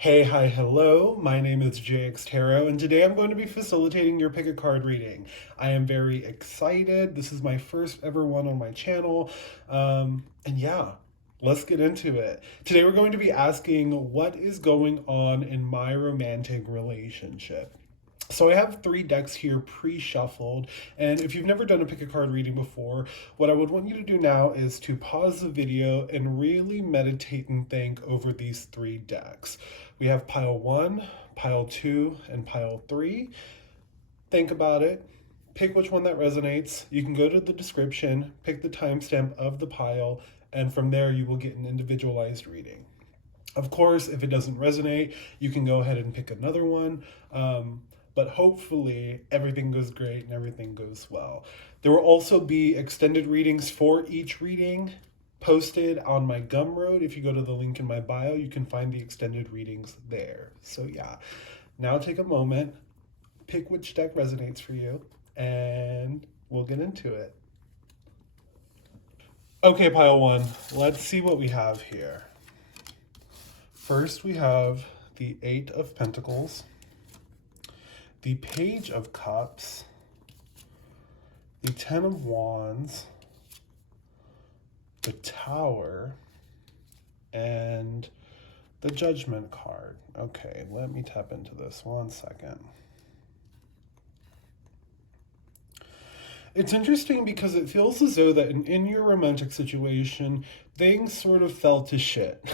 Hey, hi, hello. My name is JX Tarot, and today I'm going to be facilitating your pick a card reading. I am very excited. This is my first ever one on my channel. And yeah, let's get into it. Today we're going to be asking what is going on in my romantic relationship. So I have three decks here pre-shuffled, and if you've never done a pick a card reading before, what I would want you to do now is to pause the video and really meditate and think over these three decks. We have pile one, pile two, and pile three. Think about it. Pick which one that resonates. You can go to the description, pick the timestamp of the pile, and from there you will get an individualized reading. Of course, if it doesn't resonate, you can go ahead and pick another one. But hopefully, everything goes great and everything goes well. There will also be extended readings for each reading posted on my Gumroad. If you go to the link in my bio, you can find the extended readings there. So, yeah, now take a moment, pick which deck resonates for you, and we'll get into it. Okay, pile one, let's see what we have here. First, we have the Eight of Pentacles, the Page of Cups, the Ten of Wands, the Tower, and the Judgment card. Okay, let me tap into this 1 second. It's interesting because it feels as though that in your romantic situation, things sort of fell to shit,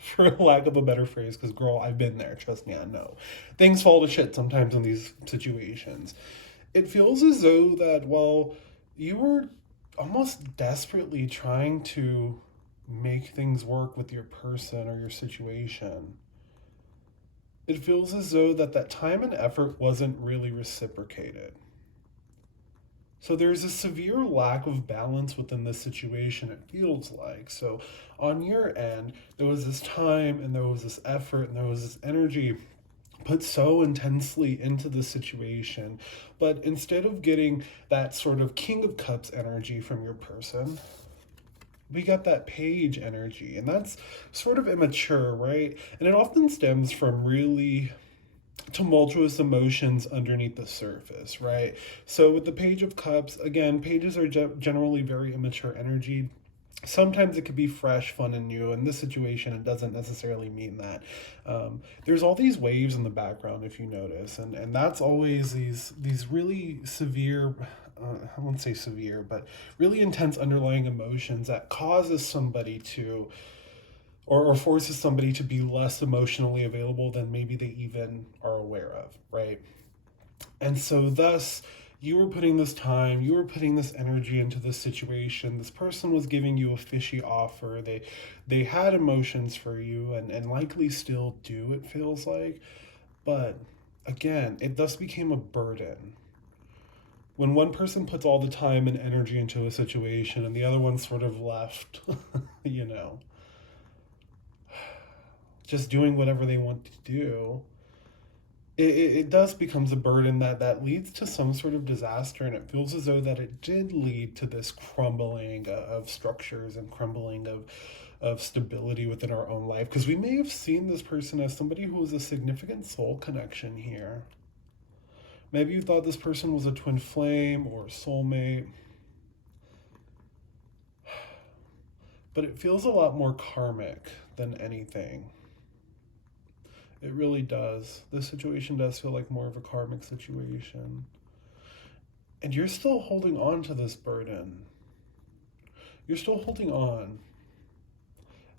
for lack of a better phrase, because girl, I've been there, trust me, I know. Things fall to shit sometimes in these situations. It feels as though that, well, you were almost desperately trying to make things work with your person or your situation. It feels as though that time and effort wasn't really reciprocated. So there's a severe lack of balance within this situation, it feels like. So on your end, there was this time and there was this effort and there was this energy put so intensely into the situation. But instead of getting that sort of King of Cups energy from your person, we got that page energy. And that's sort of immature, right? And it often stems from really tumultuous emotions underneath the surface, right? So with the Page of Cups, again, pages are generally very immature energy. Sometimes it could be fresh, fun, and new. In this situation, it doesn't necessarily mean that. There's all these waves in the background, if you notice, and that's always these really severe. I won't say severe, but really intense underlying emotions that causes somebody to or forces somebody to be less emotionally available than maybe they even are aware of, right? And so, thus, you were putting this time, you were putting this energy into this situation. This person was giving you a fishy offer. They had emotions for you and likely still do, it feels like. But again, it thus became a burden. When one person puts all the time and energy into a situation and the other one sort of left, you know, just doing whatever they want to do, it does becomes a burden that leads to some sort of disaster, and it feels as though that it did lead to this crumbling of structures and crumbling of stability within our own life, because we may have seen this person as somebody who was a significant soul connection here. Maybe you thought this person was a twin flame or a soulmate, but it feels a lot more karmic than anything. It really does. This situation does feel like more of a karmic situation. And you're still holding on to this burden. You're still holding on.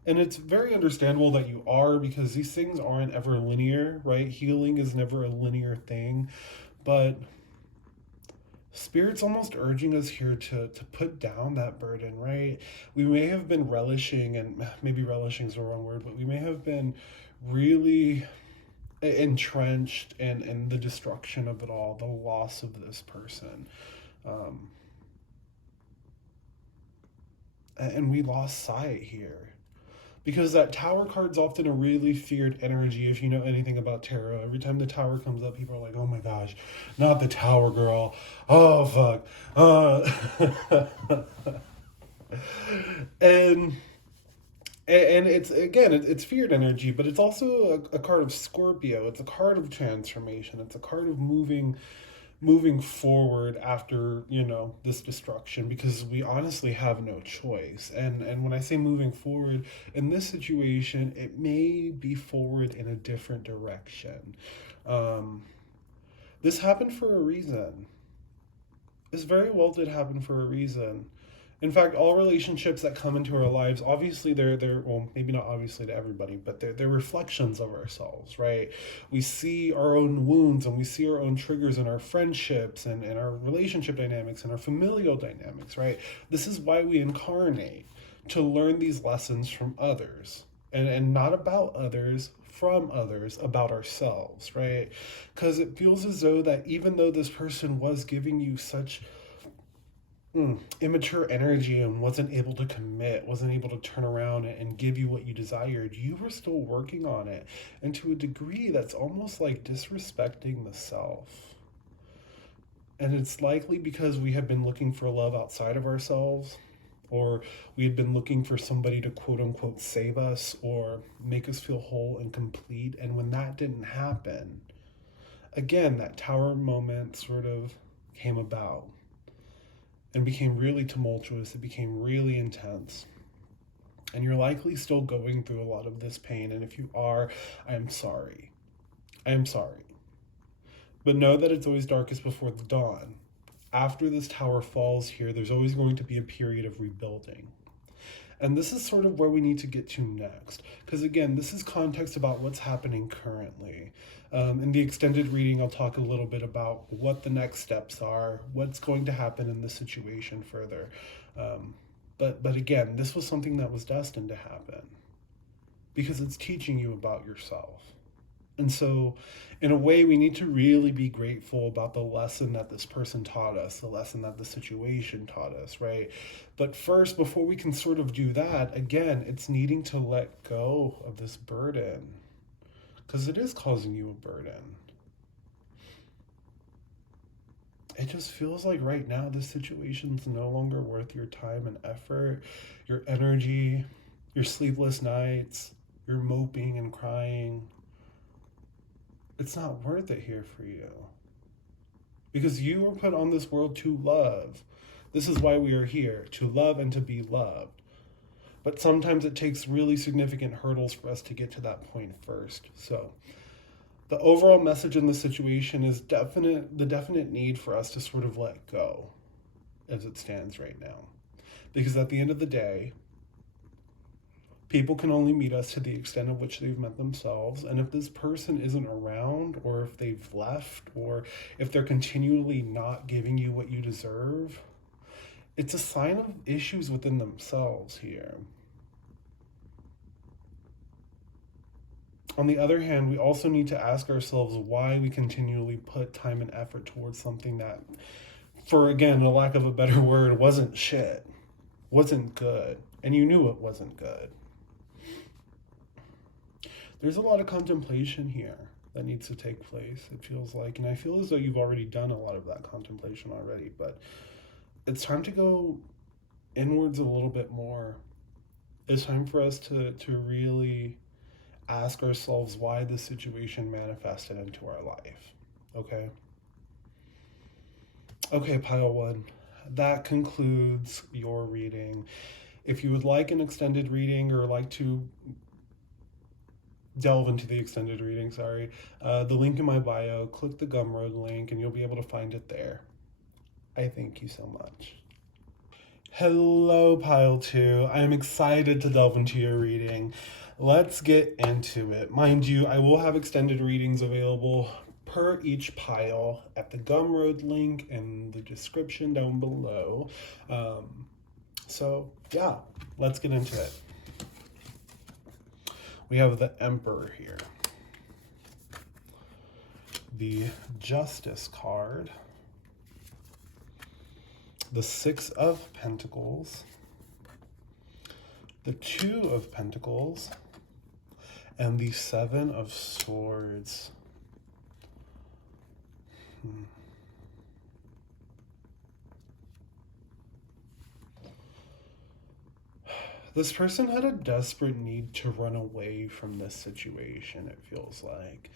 And it's very understandable that you are, because these things aren't ever linear, right? Healing is never a linear thing. But Spirit's almost urging us here to put down that burden, right? We may have been relishing, and maybe relishing is the wrong word, but we may have been really entrenched in the destruction of it all, the loss of this person. Um, and we lost sight here. Because that tower card's often a really feared energy if you know anything about tarot. Every time the tower comes up, people are like, oh my gosh, not the tower girl. Oh, fuck. And And it's again, it's feared energy, but it's also a card of Scorpio. It's a card of transformation. It's a card of moving forward after, this destruction, because we honestly have no choice. And when I say moving forward in this situation, it may be forward in a different direction. um, this happened for a reason. This very well did happen for a reason. In fact, all relationships that come into our lives, obviously they're well, maybe not obviously to everybody, but they're reflections of ourselves, right? We see our own wounds and we see our own triggers in our friendships and our relationship dynamics and our familial dynamics, right? This is why we incarnate, to learn these lessons from others. And not about others, from others, about ourselves, right? Because it feels as though that even though this person was giving you such immature energy and wasn't able to commit, wasn't able to turn around and give you what you desired, you were still working on it. And to a degree, that's almost like disrespecting the self. And it's likely because we have been looking for love outside of ourselves, or we had been looking for somebody to quote unquote save us or make us feel whole and complete. And when that didn't happen, again, that tower moment sort of came about and became really tumultuous. It became really intense. And you're likely still going through a lot of this pain. And if you are, I am sorry. I am sorry. But know that it's always darkest before the dawn. After this tower falls here, there's always going to be a period of rebuilding. And this is sort of where we need to get to next. Because again, this is context about what's happening currently. In the extended reading, I'll talk a little bit about what the next steps are, what's going to happen in this situation further. But again, this was something that was destined to happen because it's teaching you about yourself. And so, in a way, we need to really be grateful about the lesson that this person taught us, the lesson that the situation taught us, right? But first, before we can sort of do that, again, it's needing to let go of this burden because it is causing you a burden. It just feels like right now this situation's no longer worth your time and effort, your energy, your sleepless nights, your moping and crying. It's not worth it here for you. Because you were put on this world to love. This is why we are here, to love and to be loved. But sometimes it takes really significant hurdles for us to get to that point first. So, the overall message in this situation is the definite need for us to sort of let go as it stands right now. Because at the end of the day, people can only meet us to the extent of which they've met themselves. And if this person isn't around, or if they've left, or if they're continually not giving you what you deserve, it's a sign of issues within themselves here. On the other hand, we also need to ask ourselves why we continually put time and effort towards something that, for again, a lack of a better word, wasn't shit, wasn't good, and you knew it wasn't good. There's a lot of contemplation here that needs to take place, it feels like. And I feel as though you've already done a lot of that contemplation already, but it's time to go inwards a little bit more. It's time for us to really ask ourselves why this situation manifested into our life. Okay? Okay, pile one. That concludes your reading. If you would like an extended reading or like to delve into the extended reading, the link in my bio, click the Gumroad link and you'll be able to find it there. I thank you so much. Hello, Pile 2. I am excited to delve into your reading. Let's get into it. Mind you, I will have extended readings available per each pile at the Gumroad link in the description down below. So, yeah, let's get into it. We have the Emperor here, the Justice card, the Six of Pentacles, the Two of Pentacles, and the Seven of Swords. This person had a desperate need to run away from this situation, it feels like.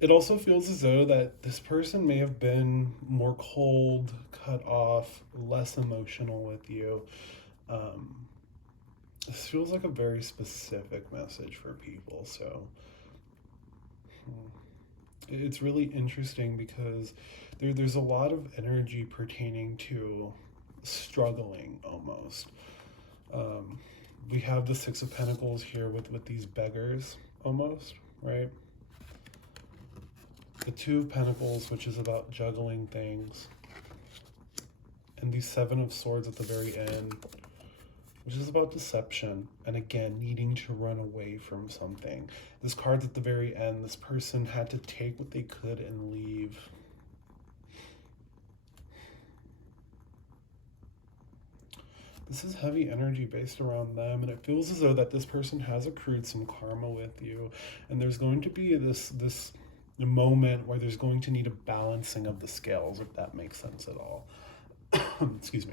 It also feels as though that this person may have been more cold, cut off, less emotional with you. Um, this feels like a very specific message for people, so it's really interesting because there's a lot of energy pertaining to struggling almost. Um, we have the Six of Pentacles here with these beggars almost, right? The Two of Pentacles, which is about juggling things, and the Seven of Swords at the very end, which is about deception, and again, needing to run away from something. This card's at the very end. This person had to take what they could and leave. This is heavy energy based around them, and it feels as though that this person has accrued some karma with you, and there's going to be this moment where there's going to need a balancing of the scales, if that makes sense at all. Excuse me.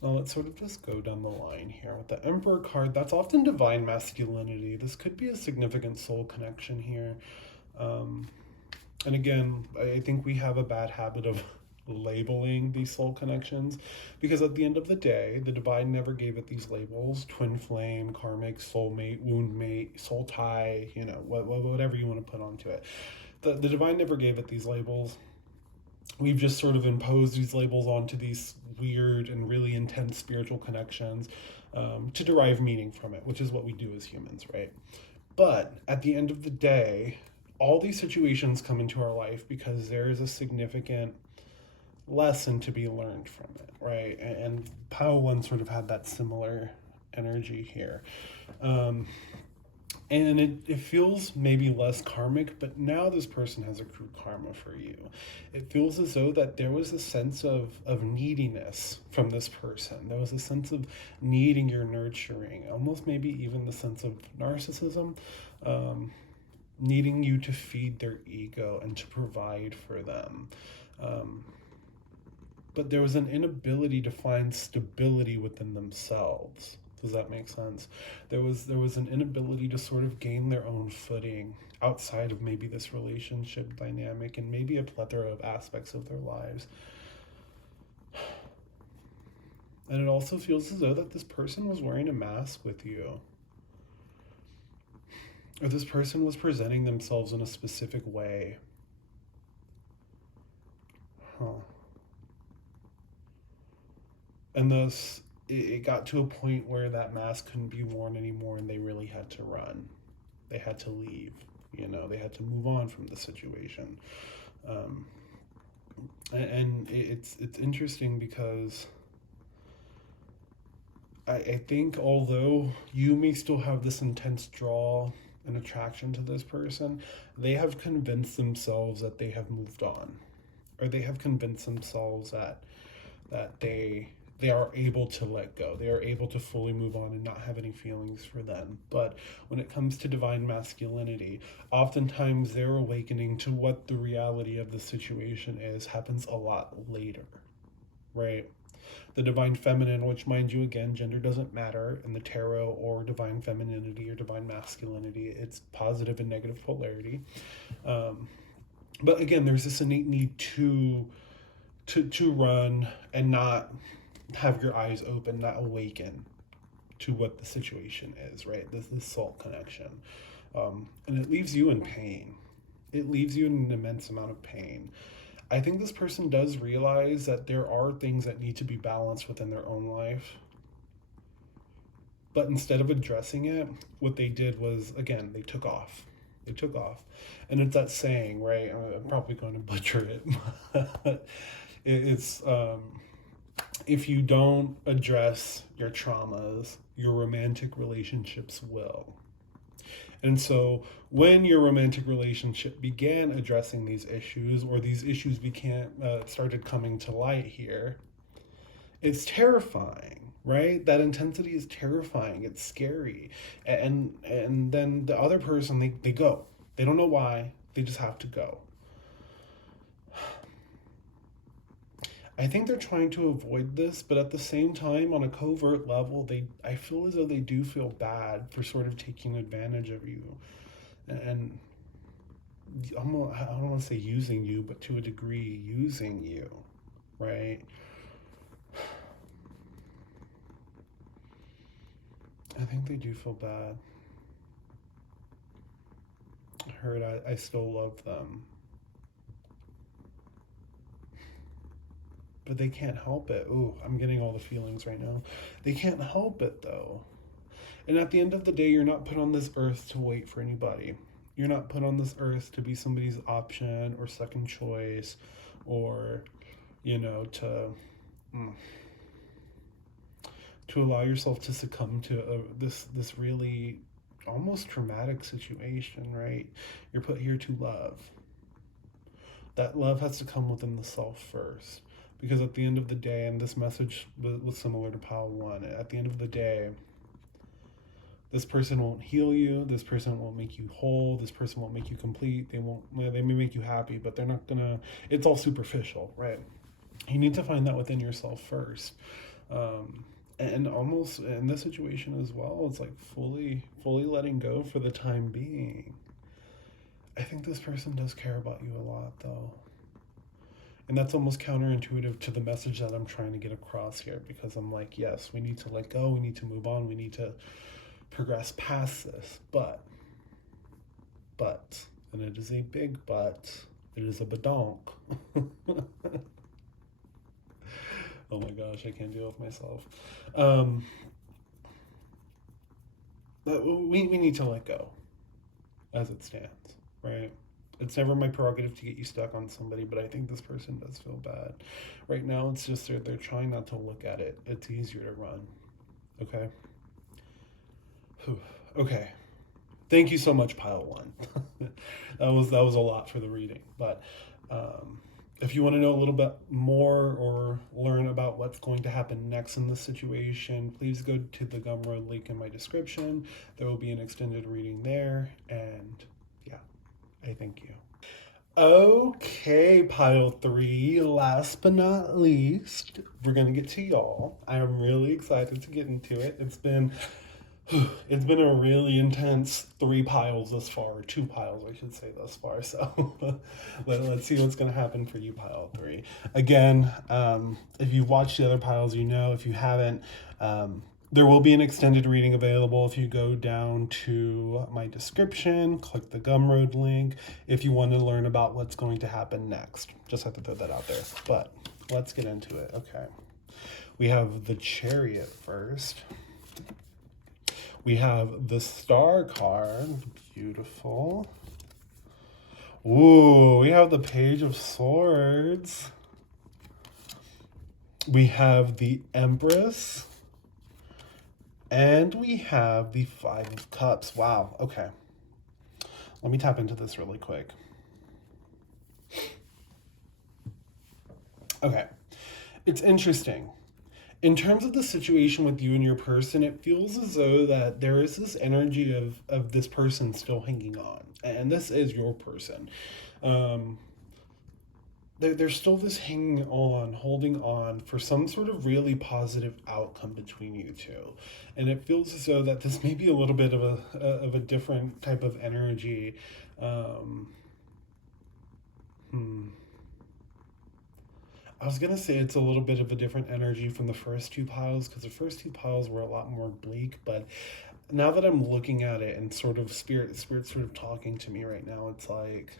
Now let's sort of just go down the line here. With the Emperor card, that's often divine masculinity. This could be a significant soul connection here. And again, I think we have a bad habit of labeling these soul connections, because at the end of the day, the divine never gave it these labels: twin flame, karmic, soulmate, wound mate, soul tie, whatever you want to put onto it. The divine never gave it these labels. We've just sort of imposed these labels onto these weird and really intense spiritual connections to derive meaning from it, which is what we do as humans, right? But at the end of the day, all these situations come into our life because there is a significant lesson to be learned from it, right? And Pile One sort of had that similar energy here. And it feels maybe less karmic, but now this person has accrued karma for you. It feels as though that there was a sense of neediness from this person. There was a sense of needing your nurturing, almost maybe even the sense of narcissism, needing you to feed their ego and to provide for them. But there was an inability to find stability within themselves. Does that make sense? There was an inability to sort of gain their own footing outside of maybe this relationship dynamic and maybe a plethora of aspects of their lives. And it also feels as though that this person was wearing a mask with you. Or this person was presenting themselves in a specific way. And thus, it got to a point where that mask couldn't be worn anymore, and they really had to run. They had to leave. They had to move on from the situation. And it's interesting because I think although you may still have this intense draw and attraction to this person, they have convinced themselves that they have moved on, or they have convinced themselves that they are able to let go. They are able to fully move on and not have any feelings for them. But when it comes to divine masculinity, oftentimes their awakening to what the reality of the situation is happens a lot later, right? The divine feminine, which, mind you, again, gender doesn't matter in the tarot, or divine femininity or divine masculinity. It's positive and negative polarity. But again, there's this innate need to run and not have your eyes open, not awaken to what the situation is, right? This soul connection. And it leaves you in pain. It leaves you in an immense amount of pain. I think this person does realize that there are things that need to be balanced within their own life. But instead of addressing it, what they did was, again, they took off. They took off. And it's that saying, right? I'm probably going to butcher it. It's if you don't address your traumas, your romantic relationships will. And so when your romantic relationship began addressing these issues, or these issues started coming to light here, it's terrifying, right? That intensity is terrifying. It's scary. And then the other person, they go. They don't know why. They just have to go. I think they're trying to avoid this, but at the same time, on a covert level, I feel as though they do feel bad for sort of taking advantage of you, and I don't want to say using you, but to a degree, using you, right? I think they do feel bad. I still love them, but they can't help it. Ooh, I'm getting all the feelings right now. They can't help it though. And at the end of the day, you're not put on this earth to wait for anybody. You're not put on this earth to be somebody's option or second choice, or, to mm, to allow yourself to succumb to this really almost traumatic situation, right? You're put here to love. That love has to come within the self first. Because at the end of the day, and this message was similar to Pile 1, at the end of the day, this person won't heal you. This person won't make you whole. This person won't make you complete. They may make you happy, but they're not gonna, it's all superficial, right? You need to find that within yourself first. And almost in this situation as well, it's like fully letting go for the time being. I think this person does care about you a lot, though. And that's almost counterintuitive to the message that I'm trying to get across here, because I'm like, yes, we need to let go, we need to move on, we need to progress past this. But, and it is a big but, it is a badonk. Oh my gosh, I can't deal with myself. But we need to let go as it stands, right? It's never my prerogative to get you stuck on somebody, but I think this person does feel bad. Right now, it's just they're trying not to look at it. It's easier to run. Okay? Whew. Okay. Thank you so much, Pile 1. that was a lot for the reading. But if you want to know a little bit more or learn about what's going to happen next in this situation, please go to the Gumroad link in my description. There will be an extended reading there. And yeah, I thank you. Okay, Pile 3, last but not least, we're going to get to y'all. I am really excited to get into it. It's been a really intense 3 piles thus far, or 2 piles, I should say, thus far. So let's see what's going to happen for you, Pile 3. Again, if you've watched the other piles, you know. If you haven't, there will be an extended reading available if you go down to my description, click the Gumroad link, if you want to learn about what's going to happen next. Just have to throw that out there. But let's get into it. Okay. We have the Chariot first. We have the Star card. Beautiful. Ooh, we have the Page of Swords. We have the Empress. And we have the 5 of Cups. Wow, okay. Let me tap into this really quick. Okay, it's interesting. In terms of the situation with you and your person, it feels as though that there is this energy of this person still hanging on. And this is your person. There's still this hanging on, holding on for some sort of really positive outcome between you two. And it feels as though that this may be a little bit of a different type of energy. I was going to say it's a little bit of a different energy from the first 2 piles, because the first 2 piles were a lot more bleak, but now that I'm looking at it and sort of spirit sort of talking to me right now, it's like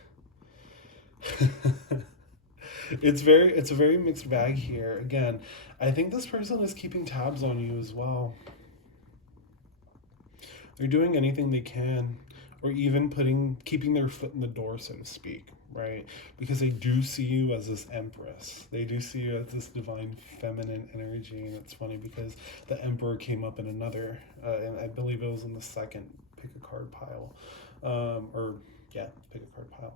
it's a very mixed bag here. Again, I think this person is keeping tabs on you as well. They're doing anything they can, or even keeping their foot in the door, so to speak, right? Because they do see you as this Empress. They do see you as this divine feminine energy. And it's funny because the Emperor came up in another, and I believe it was in the second pick a card pile. Pick a card pile.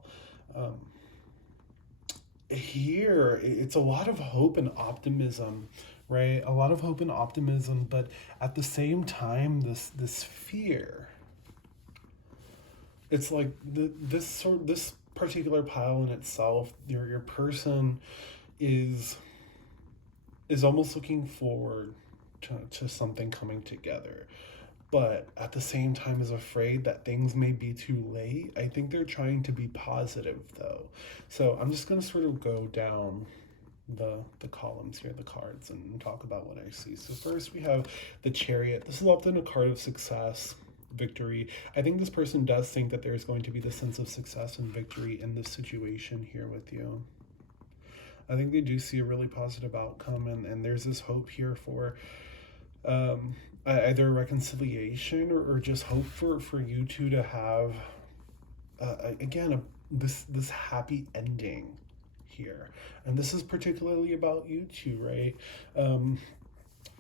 Here, it's a lot of hope and optimism, right? A lot of hope and optimism, but at the same time, this fear. It's like this particular pile in itself, your person is is almost looking forward to something coming together, but at the same time is afraid that things may be too late. I think they're trying to be positive though. So I'm just going to sort of go down the columns here, the cards, and talk about what I see. So first we have the Chariot. This is often a card of success, victory. I think this person does think that there's going to be the sense of success and victory in this situation here with you. I think they do see a really positive outcome, and there's this hope here for either reconciliation or just hope for you two to have again this happy ending here. And this is particularly about you two, right?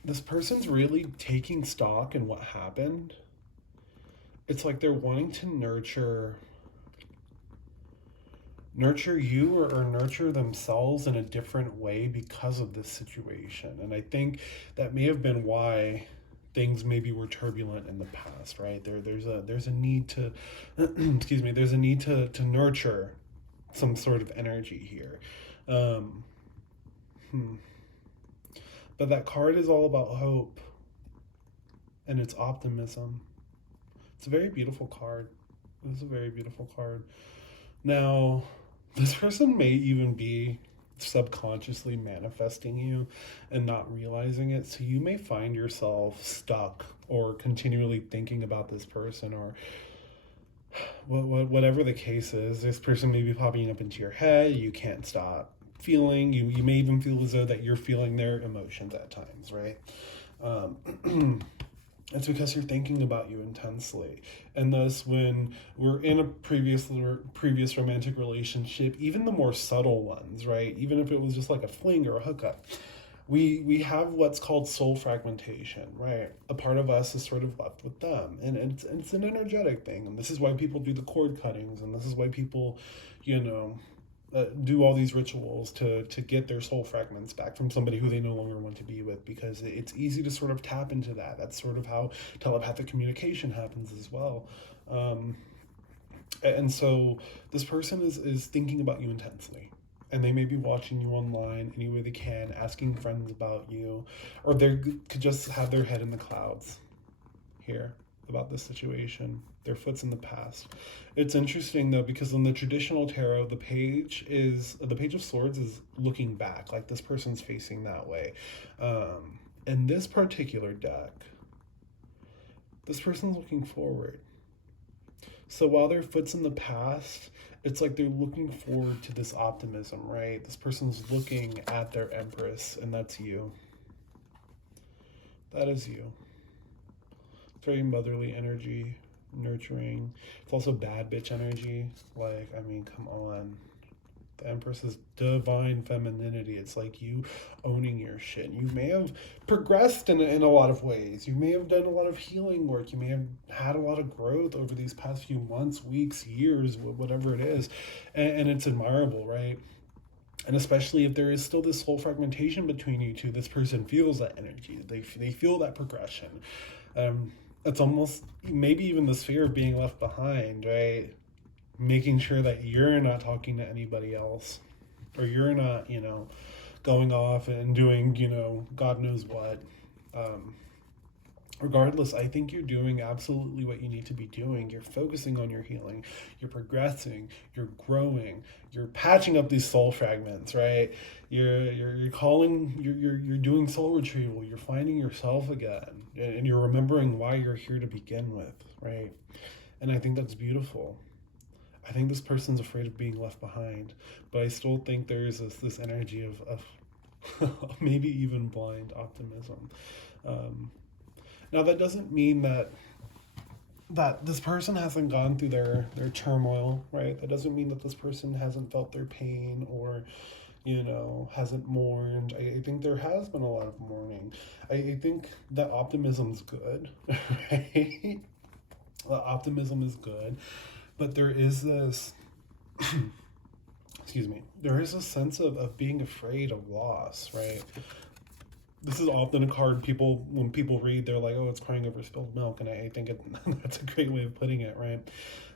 This person's really taking stock in what happened. It's like they're wanting to nurture you or nurture themselves in a different way because of this situation. And I think that may have been why things maybe were turbulent in the past, right? There's a need to excuse me, there's a need to nurture some sort of energy here. But that card is all about hope and it's optimism. It's a very beautiful card. It's a very beautiful card. Now, this person may even be subconsciously manifesting you and not realizing it. So you may find yourself stuck or continually thinking about this person, or whatever the case is. This person may be popping up into your head. You can't stop feeling. You may even feel as though that you're feeling their emotions at times, right? It's because you're thinking about you intensely. And thus, when we're in a previous romantic relationship, even the more subtle ones, right? Even if it was just like a fling or a hookup, we have what's called soul fragmentation, right? A part of us is sort of left with them. And it's an energetic thing. And this is why people do the cord cuttings. And this is why people, do all these rituals to get their soul fragments back from somebody who they no longer want to be with, because it's easy to sort of tap into that. That's sort of how telepathic communication happens as well. And so this person is thinking about you intensely, and they may be watching you online any way they can, asking friends about you, or they could just have their head in the clouds here about this situation. Their foot's in the past. It's interesting though, because in the traditional tarot, the page of swords is looking back, like this person's facing that way. In this particular deck, this person's looking forward. So while their foot's in the past, it's like they're looking forward to this optimism, right? This person's looking at their Empress, and that's you. That is you. Very motherly energy, nurturing. It's also bad bitch energy. Like, I mean, come on. The Empress is divine femininity. It's like you owning your shit. You may have progressed in a lot of ways. You may have done a lot of healing work. You may have had a lot of growth over these past few months, weeks, years, whatever it is. And it's admirable, right? And especially if there is still this whole fragmentation between you two, this person feels that energy. They feel that progression. It's almost maybe even this fear of being left behind, right? Making sure that you're not talking to anybody else, or you're not, going off and doing, God knows what. Regardless, I think you're doing absolutely what you need to be doing. You're focusing on your healing. You're progressing. You're growing. You're patching up these soul fragments, right? You're calling. You're doing soul retrieval. You're finding yourself again, and you're remembering why you're here to begin with, right? And I think that's beautiful. I think this person's afraid of being left behind, but I still think there is this energy of maybe even blind optimism. Now, that doesn't mean that this person hasn't gone through their turmoil, right? That doesn't mean that this person hasn't felt their pain or, hasn't mourned. I think there has been a lot of mourning. I think that optimism's good, right? Optimism is good, but there is this, excuse me, there is a sense of being afraid of loss, right? This is often a card when people read, they're like, oh, it's crying over spilled milk. And I think that's a great way of putting it, right?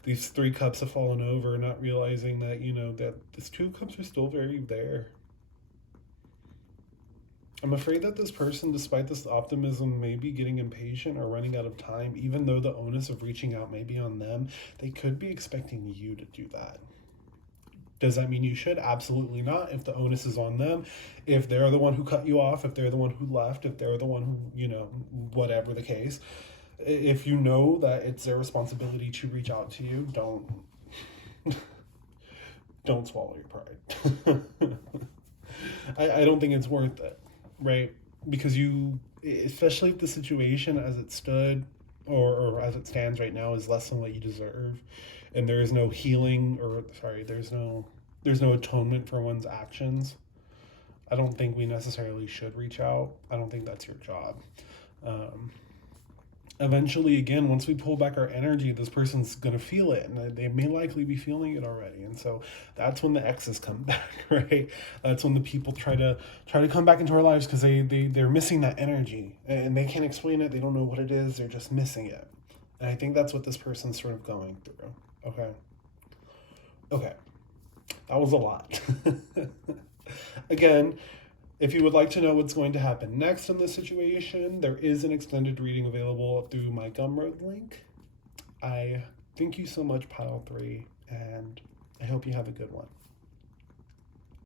These 3 cups have fallen over, not realizing that, that these 2 cups are still very there. I'm afraid that this person, despite this optimism, may be getting impatient or running out of time, even though the onus of reaching out may be on them. They could be expecting you to do that. Does that mean you should? Absolutely not. If the onus is on them, if they're the one who cut you off, if they're the one who left, if they're the one who, whatever the case, if you know that it's their responsibility to reach out to you, don't swallow your pride. I don't think it's worth it, right? Because especially if the situation as it stood or as it stands right now is less than what you deserve, and there is no healing, or sorry, there's no atonement for one's actions. I don't think we necessarily should reach out. I don't think that's your job. Um, Eventually, again, once we pull back our energy, this person's going to feel it, and they may likely be feeling it already. And so that's when the exes come back, right? That's when the people try to come back into our lives, because they're missing that energy, and they can't explain it. They don't know what it is. They're just missing it. And I think that's what this person's sort of going through. Okay, that was a lot. Again, if you would like to know what's going to happen next in this situation, there is an extended reading available through my Gumroad link. I thank you so much, Pile 3, and I hope you have a good one.